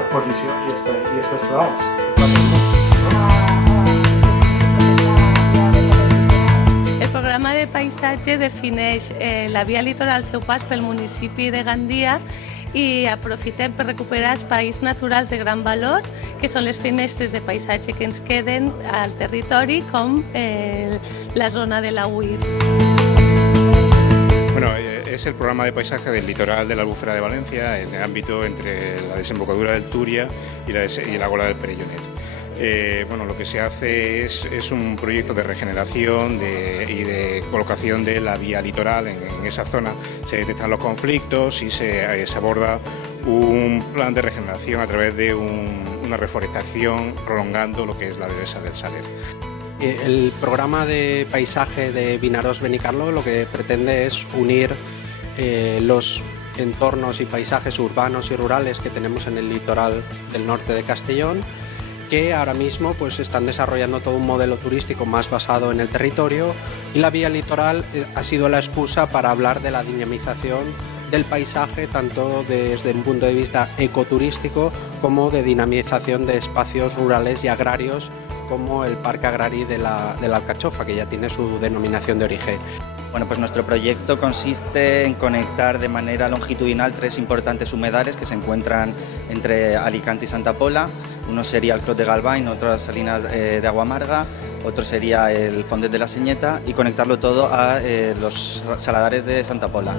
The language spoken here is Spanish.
exposició i aquests treballs. El programa de paisatge defineix la via litoral al seu pas pel municipi de Gandia i aprofitem per recuperar espais naturals de gran valor, que són les finestres de paisatge que ens queden al territori, com la zona de la Huir. Bueno, es el programa de paisaje del litoral de la Albufera de Valencia, en el ámbito entre la desembocadura del Turia y la gola del Perellonet. Bueno, lo que se hace es un proyecto de regeneración y de colocación de la vía litoral en esa zona. Se detectan los conflictos y se aborda un plan de regeneración a través de una reforestación prolongando lo que es la dehesa del Saler. El programa de paisaje de Vinaròs Benicarló lo que pretende es unir los entornos y paisajes urbanos y rurales que tenemos en el litoral del norte de Castellón, que ahora mismo pues están desarrollando todo un modelo turístico más basado en el territorio, y la vía litoral ha sido la excusa para hablar de la dinamización del paisaje, tanto desde un punto de vista ecoturístico como de dinamización de espacios rurales y agrarios, como el Parque Agrari de la Alcachofa, que ya tiene su denominación de origen. Bueno, pues nuestro proyecto consiste en conectar de manera longitudinal 3 importantes humedales que se encuentran entre Alicante y Santa Pola. Uno sería el Clot de Galván, otras salinas de Aguamarga, otro sería el Fondet de la Señeta, y conectarlo todo a los saladares de Santa Pola.